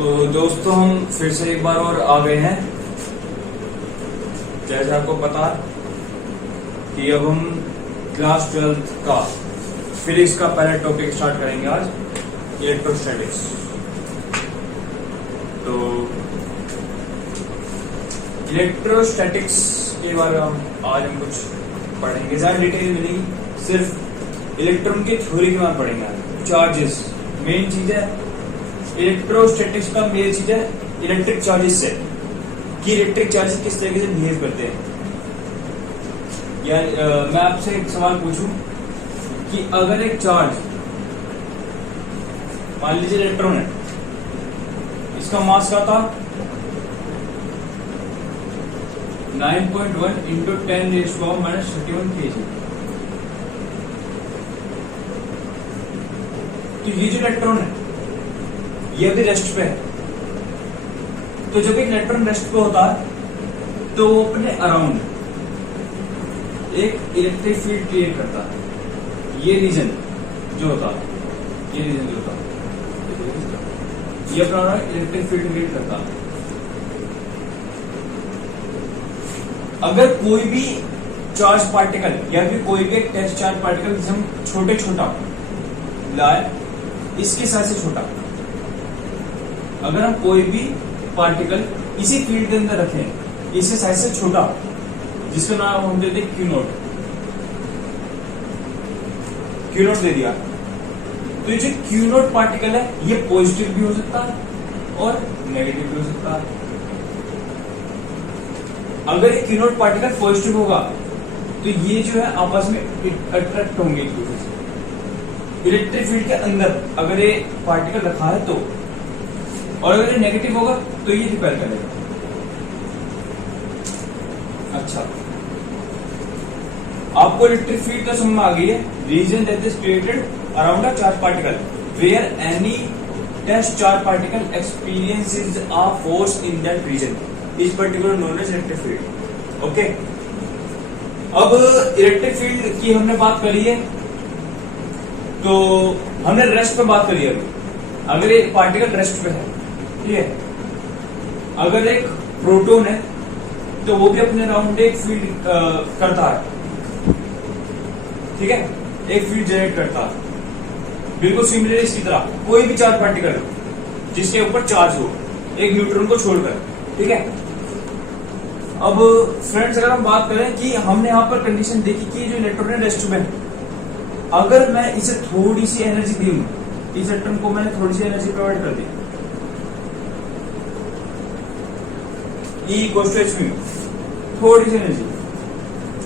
तो दोस्तों हम फिर से एक बार और आ गए हैं। जैसे आपको पता कि अब हम क्लास 12th का फिजिक्स का पहला टॉपिक स्टार्ट करेंगे आज, इलेक्ट्रोस्टैटिक्स। तो इलेक्ट्रोस्टैटिक्स के बारे में आज हम कुछ पढ़ेंगे, ज्यादा डिटेल में नहीं, सिर्फ इलेक्ट्रॉन की थ्योरी के बारे में पढ़ेंगे। चार्जेस मेन चीज है, इलेक्ट्रोस्टैटिक्स का मेन चीज है इलेक्ट्रिक चार्जेस से, कि इलेक्ट्रिक चार्जेस किस तरीके से बिहेव करते हैं। या मैं आपसे एक सवाल पूछूं कि अगर एक चार्ज, मान लीजिए इलेक्ट्रॉन है, इसका मास क्या था 9.1 इंटू 10⁻⁻31 kg। तो ये जो इलेक्ट्रॉन है ये अभी रेस्ट पे है। तो जब एक इलेक्ट्रॉन रेस्ट पे होता है तो वो अपने अराउंड एक इलेक्ट्रिक फील्ड क्रिएट करता है। ये रीजन जो होता है, ये रीजन जो होता है, ये अपना इलेक्ट्रिक फील्ड क्रिएट करता है। अगर कोई भी चार्ज पार्टिकल या फिर कोई भी एक टेस्ट चार्ज पार्टिकल जिसे हम छोटे छोटा लाए, इसके साइज से छोटा, अगर हम कोई भी पार्टिकल इसी फील्ड के अंदर रखें, इसके साइज से छोटा, जिसका नाम हम देते Q not, Q not they दिया, तो ये जो क्यू नॉट पार्टिकल है ये पॉजिटिव भी हो सकता है और नेगेटिव भी हो सकता है। अगर ये क्यू नॉट पार्टिकल पॉजिटिव होगा तो ये जो है आपस में अट्रैक्ट होंगे एक दूसरे से इलेक्ट्रिक फील्ड के अंदर, अगर ये पार्टिकल रखा है तो। और अगर ये नेगेटिव होगा तो ये रिपेल करेगा। अच्छा, आपको इलेक्ट्रिक फील्ड का समझ में आ गई है। Region that is created around a charge particle where any test charge particle experiences a force in that region is particular known as electric field. Okay, अब इलेक्ट्रिक फील्ड की हमने बात करी है, तो हमने रेस्ट पे बात करी है। अगर एक पार्टिकल रेस्ट पे है, ठीक है, अगर एक प्रोटॉन है तो वो भी अपने अराउंड एक फील्ड करता है, ठीक है, एक फील्ड जनरेट करता है। बिल्कुल सिमिलर इसकी तरह कोई भी चार्ज पार्टिकल हो जिसके ऊपर चार्ज हो, एक न्यूट्रॉन को छोड़कर, ठीक है। अब फ्रेंड्स, अगर हम बात करें कि हमने यहां पर कंडीशन देखी कि जो इलेक्ट्रॉन है रेस्ट में, अगर मैं इसे थोड़ी सी एनर्जी दी, इस इलेक्ट्रॉन को मैंने थोड़ी सी एनर्जी प्रोवाइड कर दी, E=hν, थोड़ी सी एनर्जी,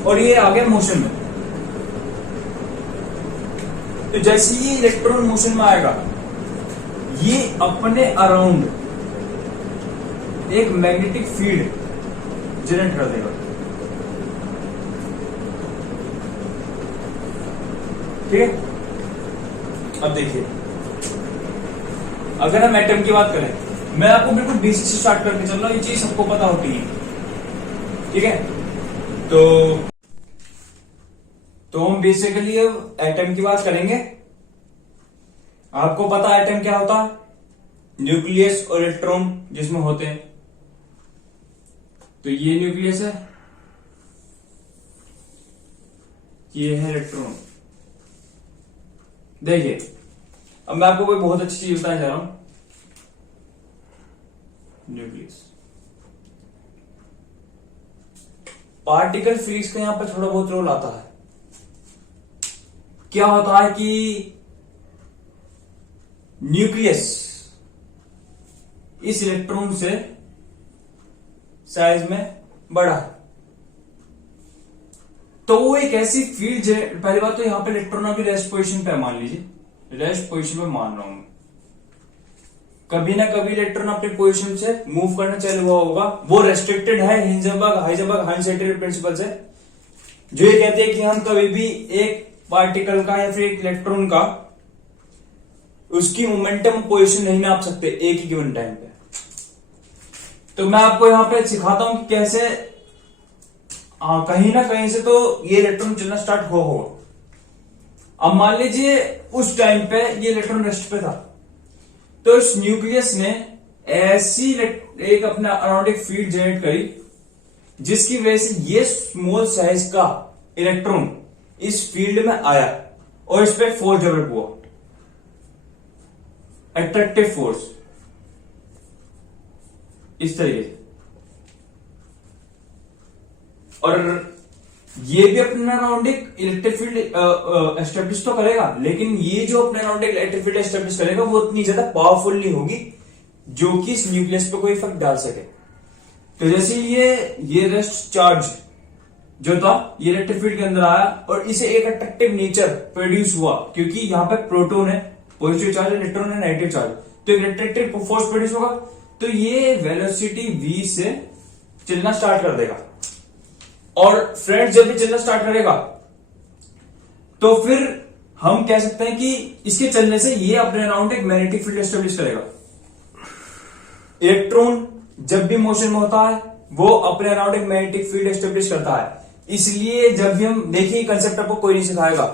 और ये आ गया मोशन में। तो जैसे ही इलेक्ट्रॉन मोशन में आएगा, ये अपने अराउंड एक मैग्नेटिक फील्ड जनरेट कर देगा, ठीक है। अब देखिए, अगर हम एटम की बात करें, मैं आपको बिल्कुल बेसिक से स्टार्ट करके चल रहा हूं, ये चीज सबको पता होती है, ठीक है। तो हम बेसिकली अब एटम की बात करेंगे। आपको पता है एटम क्या होता है? न्यूक्लियस और इलेक्ट्रॉन जिसमें होते हैं। तो ये न्यूक्लियस है, ये है इलेक्ट्रॉन। देखिए, अब मैं आपको कोई बहुत अच्छी चीज बताने जा रहा हूं। न्यूक्लियस, पार्टिकल फिजिक्स का यहां पर थोड़ा बहुत रोल आता है। क्या होता है कि न्यूक्लियस इस इलेक्ट्रॉन से साइज में बड़ा है, तो वो एक ऐसी फील्ड है। पहली बात तो यहां पे इलेक्ट्रॉन अभी रेस्ट पोजीशन पे, मान लीजिए रेस्ट पोजीशन पे मान रहा हूं, कभी ना कभी इलेक्ट्रॉन अपनी पोजीशन से मूव करना चालू हुआ होगा। वो रेस्ट्रिक्टेड है हाइजेनबर्ग प्रिंसिपल से, जो ये कहते हैं कि हम कभी भी एक पार्टिकल का या फिर एक इलेक्ट्रॉन का उसकी मोमेंटम पोजीशन नहीं नाप सकते एक ही गिवन टाइम पे। तो मैं आपको यहां पे सिखाता हूं कि कैसे कहीं ना कहीं से तो ये इलेक्ट्रॉन चलना स्टार्ट हो। अब मान लीजिए उस टाइम पे ये इलेक्ट्रॉन रेस्ट पे था, तो इस न्यूक्लियस ने ऐसी एक अपना अराउंड एक फील्ड जनरेट करी जिसकी वजह से ये स्मॉल साइज का इलेक्ट्रॉन इस फील्ड में आया और इस पे फोर्स डेवलप हुआ, अट्रैक्टिव फोर्स, इस तरीके से। और ये भी अपने अराउंड एक इलेक्ट्रिक फील्ड एस्टेब्लिश तो करेगा, लेकिन ये जो अपने अराउंड एक इलेक्ट्रिक फील्ड एस्टेब्लिश करेगा वो उतनी ज्यादा पावरफुल नहीं होगी जो कि इस न्यूक्लियस पे कोई इफेक्ट डाल सके। तो जैसे ये रेस्ट चार्ज जो था ये इलेक्ट्रिक फील्ड के अंदर आया और इसे एक अट्रैक्टिव नेचर प्रोड्यूस हुआ, क्योंकि यहां पे प्रोटॉन है, पॉजिटिव चार्ज है, इलेक्ट्रॉन है, नेगेटिव चार्ज, तो एक अट्रैक्टिव फोर्स प्रोड्यूस होगा। तो ये वेलोसिटी v से चलना स्टार्ट कर देगा। और फ्रेंड जब भी चलना स्टार्ट करेगा तो फिर हम कह सकते हैं कि इसके चलने से ये अपने अराउंड एक मैग्नेटिक फील्ड एस्टेब्लिश करेगा। इलेक्ट्रॉन जब भी मोशन में होता है वो अपने अराउंड एक मैग्नेटिक फील्ड एस्टेब्लिश करता है। इसलिए जब भी हम देखिए कंसेप्ट आपको कोई नहीं सिखाएगा,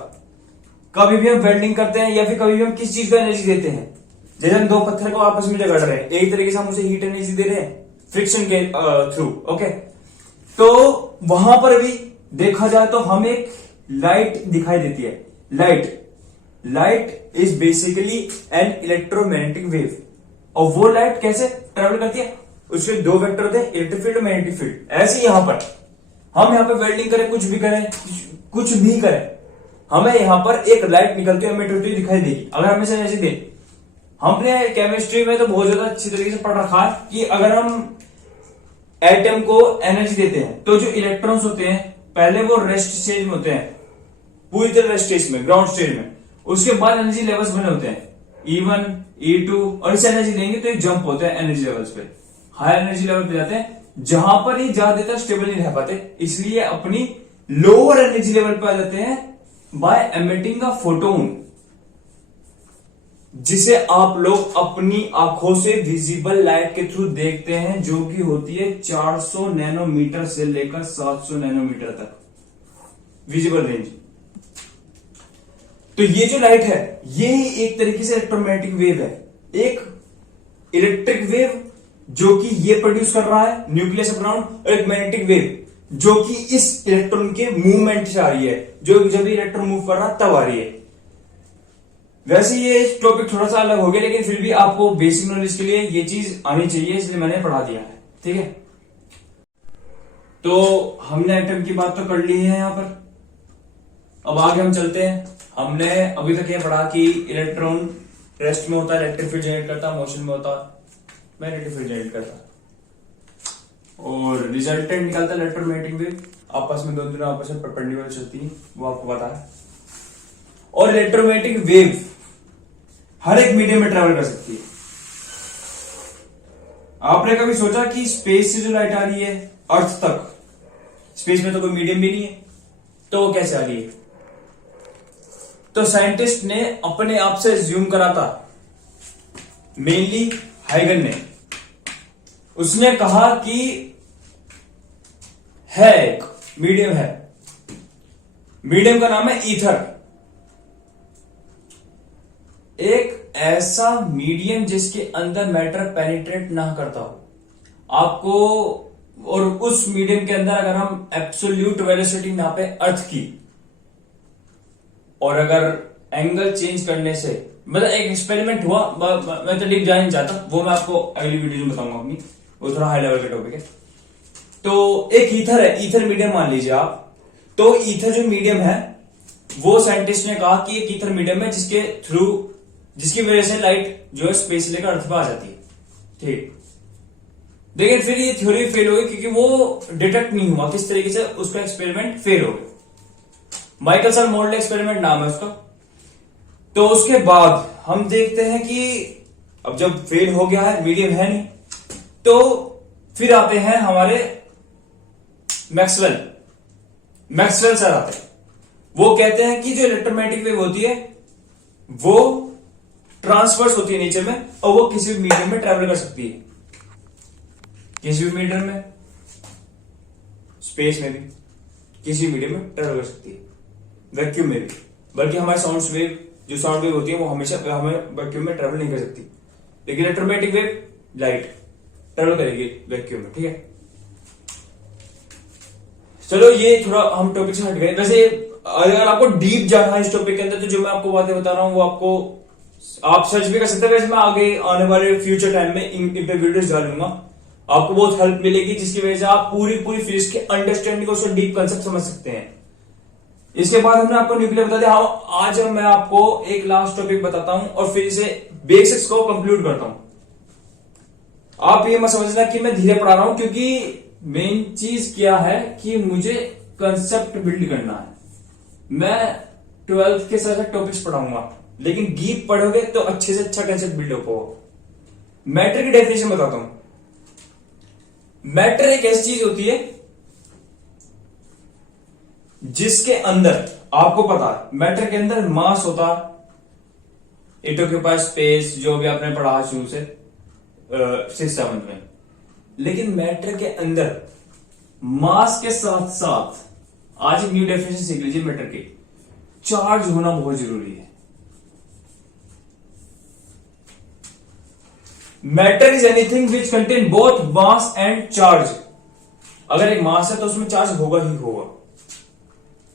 कभी भी हम वेल्डिंग करते हैं या फिर कभी भी हम किस चीज को एनर्जी देते हैं, जैसे हम दो पत्थर को आपस में रगड़ रहे हैं, एक तरीके से हम उसे हीट एनर्जी दे रहे हैं फ्रिक्शन के थ्रू। ओके, तो वहां पर भी देखा जाए तो हमें एक लाइट दिखाई देती है। Light is basically an electromagnetic wave. और वो लाइट कैसे ट्रेवल करती है, उसके दो वेक्टर होते हैं, इलेक्ट्रिक फील्ड और मैग्नेटिक फील्ड। ऐसे यहां पर हम यहां पर वेल्डिंग करें, कुछ भी करें, हमें यहां पर एक लाइट निकलती हुई एमिट होती हुई दिखाई देगी। अगर हमें से ऐसे दे, हमने केमिस्ट्री में तो बहुत ज्यादा अच्छी तरीके से पढ़ रखा है कि अगर हम एटम को एनर्जी देते हैं तो जो इलेक्ट्रॉन्स होते हैं पहले वो रेस्ट स्टेज में होते हैं, पूरी तरह रेस्ट स्टेज में, ग्राउंड स्टेज में। उसके बाद एनर्जी लेवल्स बने होते हैं E1, E2, और इसे एनर्जी देंगे तो एक जंप होता है एनर्जी लेवल्स पे, हायर एनर्जी लेवल पे जाते हैं, जहां पर ये ज्यादा देर स्टेबल नहीं रह पाते, इसलिए अपनी लोअर एनर्जी लेवल पे आ जाते हैं बाय एमिटिंग अ फोटोन, जिसे आप लोग अपनी आंखों से विजिबल लाइट के थ्रू देखते हैं, जो कि होती है 400 नैनोमीटर से लेकर 700 नैनोमीटर तक विजिबल रेंज। तो ये जो लाइट है ये एक तरीके से इलेक्ट्रोमैग्नेटिक वेव है, एक इलेक्ट्रिक वेव जो कि ये प्रोड्यूस कर रहा है न्यूक्लियस अराउंड, और एक मैग्नेटिक वेव जो कि इस इलेक्ट्रॉन के मूवमेंट से आ रही है, जो जब इलेक्ट्रॉन मूव कर रहा है तब आ रही है। वैसे ये टॉपिक थोड़ा सा अलग हो गया, लेकिन फिर भी आपको बेसिक नॉलेज के लिए ये चीज आनी चाहिए, इसलिए मैंने पढ़ा दिया है। ठीक है, तो हमने एटम की बात तो कर ली है यहां पर। अब आगे हम चलते हैं। हमने अभी तक ये पढ़ा कि इलेक्ट्रॉन रेस्ट में होता है, इलेक्ट्रिक फील्ड जनरेट करता है, मोशन में होता है, मैग्नेटिक फील्ड जनरेट करता है, और रिजल्टेंट निकलता है इलेक्ट्रोमैग्नेटिक वेव। आपस में दोनों आपस में परपेंडिकुलर चलती है, वो आपको पता है। और इलेक्ट्रोमैग्नेटिक वेव हर एक मीडियम में ट्रेवल कर सकती है। आपने कभी सोचा कि स्पेस से जो लाइट आ रही है अर्थ तक, स्पेस में तो कोई मीडियम भी नहीं है, तो वो कैसे आ रही है? तो साइंटिस्ट ने अपने आप से ज्यूम करा था, मेनली हाइगन ने। उसने कहा कि है एक मीडियम है, मीडियम का नाम है ईथर। एक ऐसा मीडियम जिसके अंदर मैटर पेनिट्रेट ना करता हो आपको, और उस मीडियम के अंदर अगर हम एब्सोल्यूट वेलोसिटी नापे अर्थ की, और अगर एंगल चेंज करने से, मतलब एक एक्सपेरिमेंट हुआ, मैं तो डीप जाना नहीं चाहता, वो मैं आपको अगली वीडियो में बताऊंगा अपनी, वो थोड़ा हाई लेवल का टॉपिक है। तो एक ईथर है, ईथर मीडियम मान लीजिए आप। तो ईथर जो मीडियम है वो साइंटिस्ट ने कहा कि एक ईथर मीडियम है जिसकी वजह से लाइट जो है स्पेस से लेकर अर्थ पर आ जाती है। ठीक, लेकिन फिर ये थ्योरी फेल हो गई क्योंकि वो डिटेक्ट नहीं हुआ, किस तरीके से उसका एक्सपेरिमेंट फेल हो गया। माइकलसन मोल्ड एक्सपेरिमेंट नाम है उसका। तो उसके बाद हम देखते हैं कि अब जब फेल हो गया है, मीडियम है नहीं, तो फिर आते हैं हमारे मैक्सवेल सर आते हैं। वो कहते हैं कि जो इलेक्ट्रोमैग्नेटिक वेव होती है वो ट्रांसवर्स होती है नेचर में, और वो किसी भी मीडियम में ट्रेवल कर सकती है, किसी भी मीडियम में, स्पेस में भी, किसी मीडियम में ट्रेवल कर सकती है, वैक्यूम में भी। बल्कि हमारे साउंड वेव होती है वो हमेशा हमें वैक्यूम में ट्रेवल नहीं कर सकती। लेकिन इलेक्ट्रोमैग्नेटिक वेव लाइट ट्रेवल करेगी वैक्यूम में, ठीक है। चलो ये थोड़ा हम टॉपिक से हट गए। वैसे अगर आपको डीप जाना है इस टॉपिक के अंदर तो जो मैं आपको बातें बता रहा हूँ वो आपको आप सर्च भी कर सकते हैं। वैसे मैं आगे आने वाले फ्यूचर टाइम में इन पे वीडियोस डालूंगा, आपको बहुत हेल्प मिलेगी, जिसकी वजह से आप पूरी फिजिक्स के अंडरस्टैंडिंग और उसका डीप कंसेप्ट समझ सकते हैं। इसके बाद हमने आपको न्यूक्लियर बता दिया। आज मैं आपको एक लास्ट टॉपिक बताता हूं और फिर इसे बेसिक्स को कंक्लूड करता हूं। आप ये मत समझना कि मैं धीरे पढ़ा रहा हूं, क्योंकि मेन चीज क्या है कि मुझे कंसेप्ट बिल्ड करना है। मैं 12th के साथ टॉपिक्स पढ़ाऊंगा, लेकिन डीप पढ़ोगे तो अच्छे से अच्छा कंसेप्ट बिल्ड हो पाओगे। मैटर की डेफिनेशन बताता हूं। मैटर एक ऐसी चीज होती है जिसके अंदर आपको पता है, मैटर के अंदर मास होता है, इट ऑक्यूपाइज स्पेस, जो भी आपने पढ़ा शुरू से 6-7 में। लेकिन मैटर के अंदर मास के साथ साथ आज एक न्यू डेफिनेशन सीख लीजिए मैटर की, चार्ज होना बहुत जरूरी है। Matter is anything which contain both mass and charge. अगर एक मास है तो उसमें चार्ज होगा ही होगा,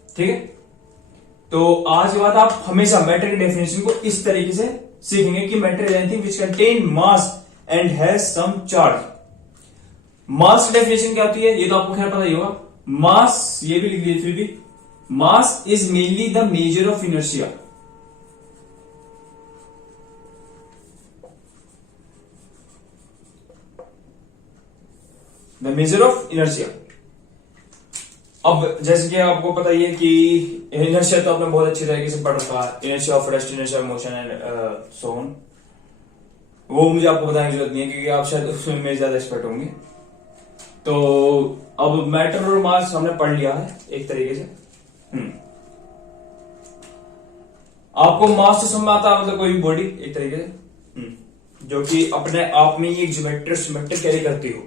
ठीक है। तो आज के बाद आप हमेशा मैटर की डेफिनेशन को इस तरीके से सीखेंगे कि matter is anything which contain mass and has some charge. Mass की डेफिनेशन क्या होती है ये तो आपको खैर पता ही होगा। मास, ये भी लिख दिए फिर भी, mass is mainly the measure of inertia. The measure of inertia. अब जैसे कि आपको पता ही है कि इनर्शिया तो आपने बहुत अच्छी तरीके से पढ़ रखा है, inertia of rest, inertia of motion and so on. वो मुझे आपको बताने की जरूरत नहीं है क्योंकि आप शायद उसमें मेरे ज्यादा एक्सपर्ट होंगे। तो अब मैटर और मास हमने पढ़ लिया है एक तरीके से। आपको मास तो समझ में आता है, मतलब कोई बॉडी एक तरीके से जो कि अपने आप में ही एक ज्योमेट्री कैरी करती हो,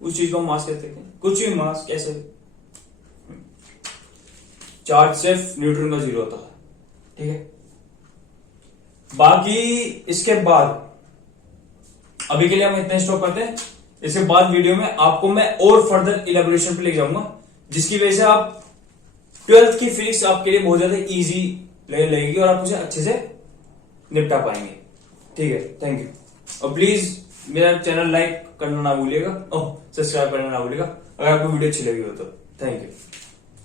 उस चीज को मास कहते हैं। कुछ भी मास कैसे, चार्ज सिर्फ न्यूट्रॉन का 0 होता है, ठीक है। बाकी इसके बाद अभी के लिए हम इतना स्टॉप करते हैं। इसके बाद वीडियो में आपको मैं और फर्दर इलेबोरेशन पे ले जाऊंगा, जिसकी वजह से आप 12th की फिजिक्स आपके लिए बहुत ज्यादा इजी लगेगी और आप उसे अच्छे से निपटा पाएंगे, ठीक है। Thank you. और प्लीज मेरा चैनल लाइक करना ना भूलिएगा और सब्सक्राइब करना ना भूलिएगा अगर आपको वीडियो अच्छी लगी हो तो। Thank you.